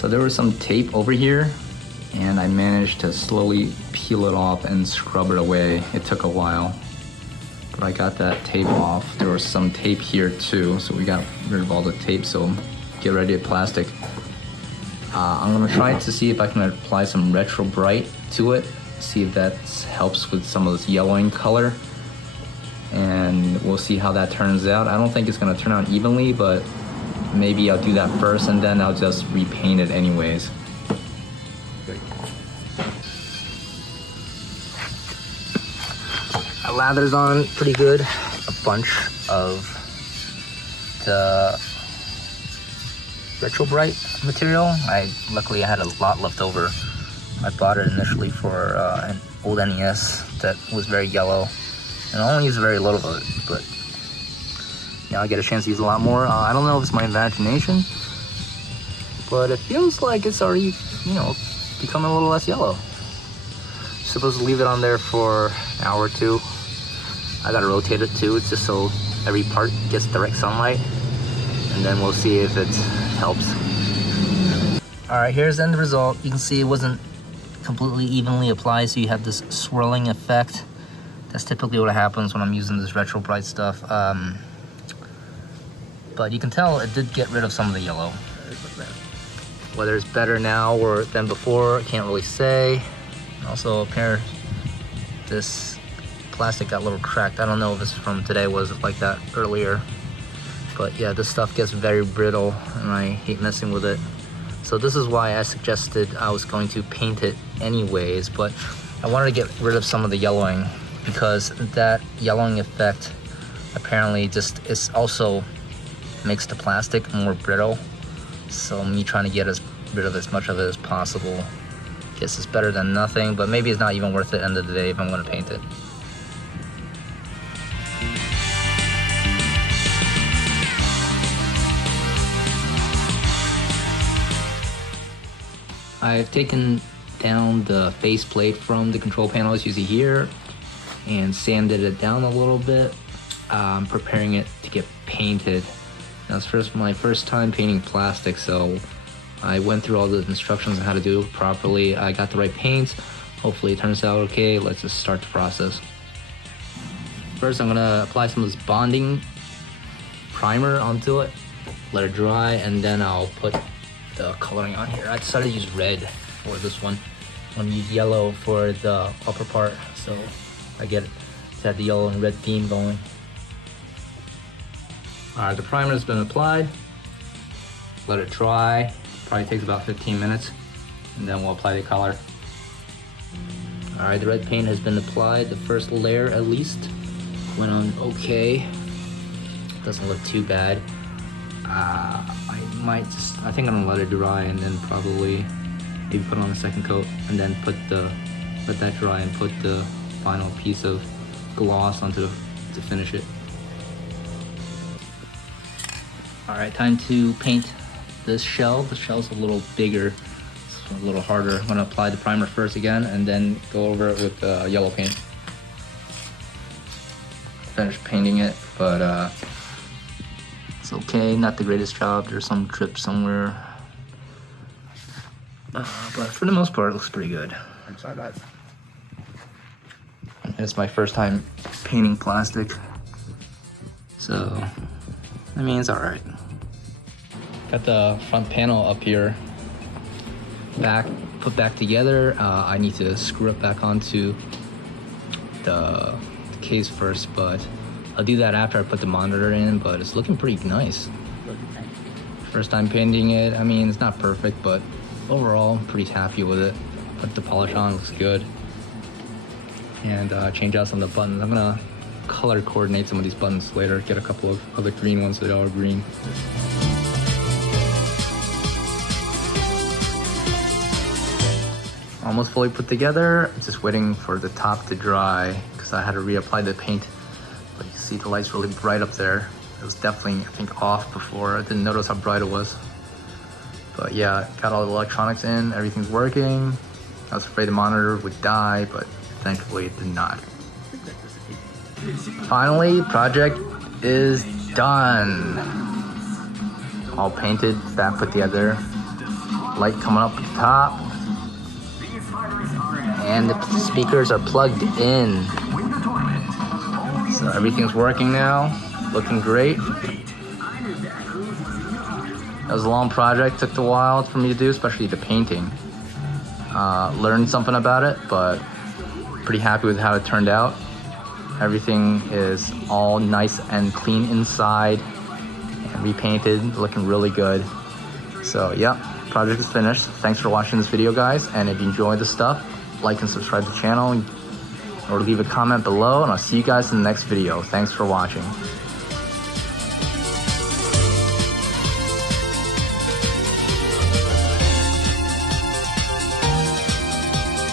So there was some tape over here, and I managed to slowly peel it off and scrub it away. It took a while, but I got that tape off. There was some tape here too, so we got rid of all the tape, so get ready to plastic. I'm gonna try to see if I can apply some Retro Bright to it, see if that helps with some of this yellowing color, and we'll see how that turns out. I don't think it's gonna turn out evenly, but maybe I'll do that first and then I'll just repaint it anyways. It lathers on pretty good. A bunch of the Retro Bright material. Luckily I had a lot left over. I bought it initially for an old NES that was very yellow, and I only used very little of it, but now I get a chance to use a lot more. I don't know if it's my imagination, but it feels like it's already, becoming a little less yellow. Supposed to leave it on there for an hour or two. I gotta rotate it too, just so every part gets direct sunlight, and then we'll see if it helps. All right, here's the end result. You can see it wasn't completely evenly applied, so you have this swirling effect. That's typically what happens when I'm using this Retro Bright stuff. But you can tell it did get rid of some of the yellow. Whether it's better now or than before, I can't really say. Also, apparently this plastic got a little cracked. I don't know if it's from today, was it like that earlier. But yeah, this stuff gets very brittle and I hate messing with it. So this is why I suggested I was going to paint it anyways, but I wanted to get rid of some of the yellowing because that yellowing effect apparently just is also makes the plastic more brittle. So me trying to get rid of as much of it as possible. Guess it's better than nothing, but maybe it's not even worth it at the end of the day if I'm going to paint it. I've taken down the faceplate from the control panel as you see here and sanded it down a little bit. I'm preparing it to get painted. Now it's my first time painting plastic, so I went through all the instructions on how to do it properly. I got the right paints. Hopefully it turns out okay. Let's just start the process. First I'm gonna apply some of this bonding primer onto it, let it dry, and then I'll put the coloring on here. I decided to use red for this one. I'm gonna use yellow for the upper part, so I get it to have the yellow and red theme going. Alright, the primer's been applied. Let it dry. Probably takes about 15 minutes, and then we'll apply the color. Alright, the red paint has been applied. The first layer at least went on okay. Doesn't look too bad. I think I'm gonna let it dry and then probably maybe put on a second coat and then let that dry and put the final piece of gloss onto to finish it. Alright, time to paint this shell. The shell's a little bigger, so a little harder. I'm gonna apply the primer first again and then go over it with yellow paint. Finish painting it, but it's okay, not the greatest job. There's some drip somewhere. But for the most part, it looks pretty good. It's my first time painting plastic, so I mean, it's alright. Got the front panel up here, put back together. I need to screw it back onto the case first, but I'll do that after I put the monitor in, but it's looking pretty nice. First time painting it. I mean, it's not perfect, but overall, I'm pretty happy with it. Put the polish on, looks good. And change out some of the buttons. I'm gonna color coordinate some of these buttons later, get a couple of other green ones so they're all green. Almost fully put together. Just waiting for the top to dry because I had to reapply the paint. But you can see the light's really bright up there. It was definitely, I think, off before. I didn't notice how bright it was. But yeah, got all the electronics in, everything's working. I was afraid the monitor would die, but thankfully it did not. Finally, project is done. All painted, back put together. light coming up at the top. And the speakers are plugged in. So everything's working now. Looking great. That was a long project, took a while for me to do, especially the painting. Learned something about it, but pretty happy with how it turned out. Everything is all nice and clean inside and repainted, looking really good. So yeah, project is finished. Thanks for watching this video, guys. And if you enjoyed the stuff, like and subscribe to the channel or leave a comment below, and I'll see you guys in the next video. Thanks for watching.